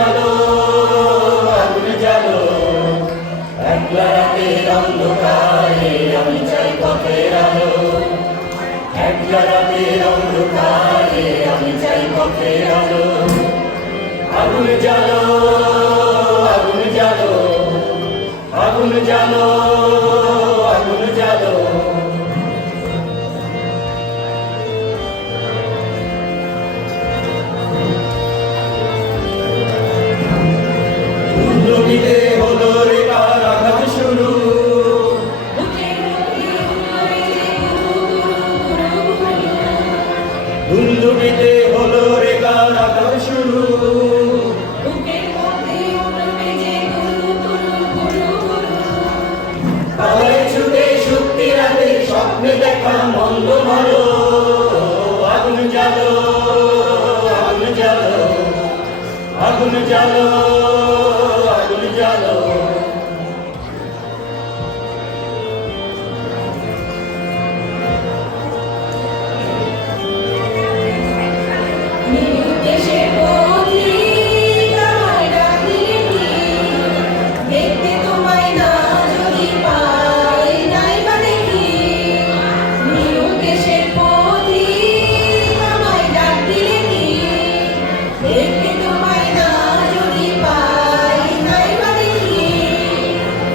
জালো আগুন জালো একলা রাতের অন্ধকারে আমি চাই পথের আলো একলা রাতের অন্ধকারে আমি চাই পথের আলো আগুন জালো আগুন জালো আগুন জালো আগুন জালো দুর্নীতিতে হলো রে কার আঘাত শুরু দুর্নীতিতে হলো রে কার আঘাত শুরু পায়ে ছুটে শক্তি রাতে স্বপ্নে দেখা মন্দ ভালো আগুন জ্বালো আগুন জ্বালো আগুন জ্বালো আগুন জ্বালো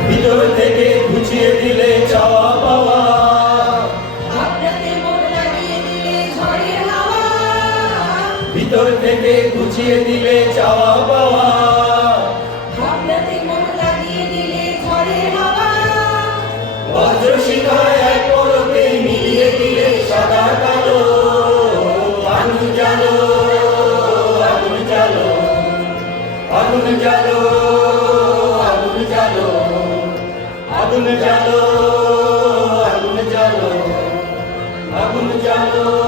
ভিতর থেকে ঘুচিয়ে দিলে চাওয়া পাওয়া ভিতর থেকে ঘুচিয়ে দিলে চাওয়া পাওয়া বজ্র শিখায় এক পলকে মিলিয়ে দিলে সাদা কালো আগুন জ্বালো আগুন জ্বালো আগুন জ্বালো আগুন জ্বালো আগুন জ্বালো আগুন জ্বালো আগুন জ্বালো